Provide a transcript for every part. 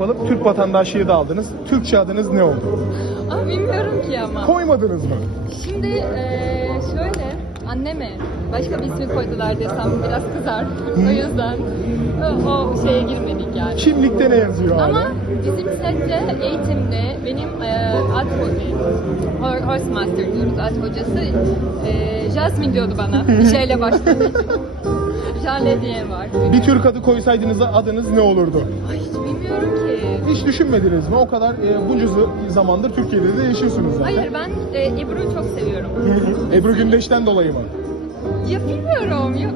yapalım. Türk vatandaşlığı da aldınız. Türkçe adınız ne oldu? Ama bilmiyorum ki ama. Koymadınız mı? Şimdi eee, şöyle anneme başka bir ismi koydular desem biraz kızar. o yüzden o, o şeye girmedik yani. Kimlikte ne yazıyor abi? Ama bizim sette eğitimde benim eee at hocası, horse master diyoruz at hocası eee Jasmine diyordu bana bir şeyle başladığı için. Jale diye var. Bir Türk adı koysaydınız adınız ne olurdu? Ay hiç bilmiyorum ki. Hiç düşünmediniz mi? O kadar e, bunca zamandır Türkiye'de de yaşıyorsunuz zaten. Hayır ben eee Ebru'yu çok seviyorum. Ebru Gündeş'ten dolayı mı? Ya bilmiyorum. Ya,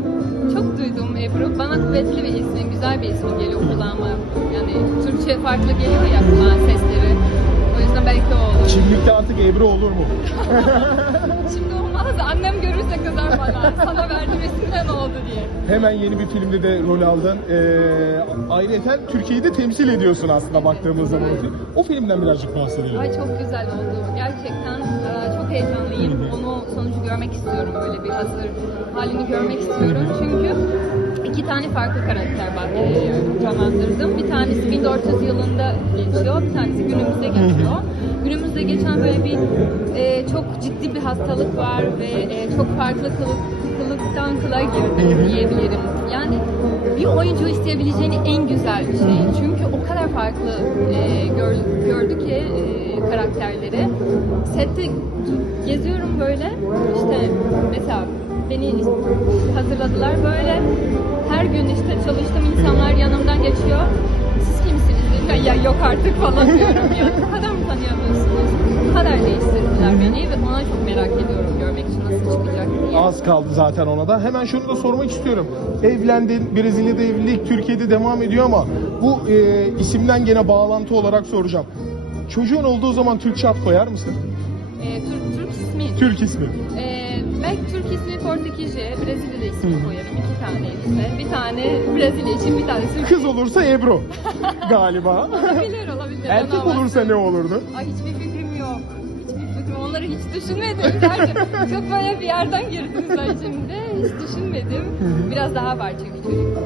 çok duydum Ebru. Bana kuvvetli bir ismi, güzel bir ismi geliyor kulağıma. Yani Türkçe farklı geliyor ya kulağın sesleri. O yüzden belki o olur. Kimlikte artık Ebru olur mu? Şimdi olmaz. Annem görürse kızar bana. Sana diye. Hemen yeni bir filmde de rol aldın. Ee, ayrıca Türkiye'yi de temsil ediyorsun aslında baktığımız zaman. O filmden birazcık bahsedelim. Ay çok güzel oldu. Gerçekten e, çok heyecanlıyım. Onu sonucu görmek istiyorum. Böyle bir hazır halini görmek istiyorum. Çünkü iki tane farklı karakter e, canlandırdım. Bir tanesi 1400 yılında geçiyor. Bir tanesi günümüzde geçiyor. Günümüzde geçen böyle bir e, çok ciddi bir hastalık var ve e, çok farklı kılık, kılıktan kılığa girdi diyebilirim. Yani bir oyuncu isteyebileceğini en güzel bir şey. Çünkü o kadar farklı e, gör, gördü ki e, karakterleri. Sette geziyorum böyle. İşte mesela beni hazırladılar böyle. Her gün işte çalıştığım insanlar yanımdan geçiyor. Siz kimsiniz? Ya, ya yok artık falan diyorum ya. Bu kadar mı tanıyamıyorsunuz? Bu kadar değiştirdiler beni ve ona çok merak ediyorum Az kaldı zaten ona da. Hemen şunu da sormak istiyorum. Evlendin, Brezilya'da evlilik, Türkiye'de devam ediyor ama bu e, isimden gene bağlantı olarak soracağım. Çocuğun olduğu zaman Türkçe ad koyar mısın? E, Türk, Türk ismi. Türk ismi. Ee, belki Türk ismi Portekizce, Brezilya'da ismi koyarım. İki tane işte. Bir tane Brezilya için, bir tanesi Türk. Kız olursa Ebru galiba. Olabilir, olabilir. Erkek olursa ne olurdu? Ay. Hiçbir fikrim. Onları hiç düşünmedim. Gerçi çok böyle bir yerden girdiniz ben şimdi. Hiç düşünmedim. Biraz daha var çünkü çocuk.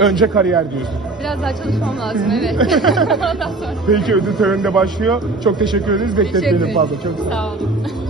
Önce kariyer diyorsun. Biraz daha çalışmam lazım evet. Ondan sonra. Peki ödül töreninde başlıyor. Çok teşekkür ederiz. Bekletmeyelim fazla. Çok Sağ olun.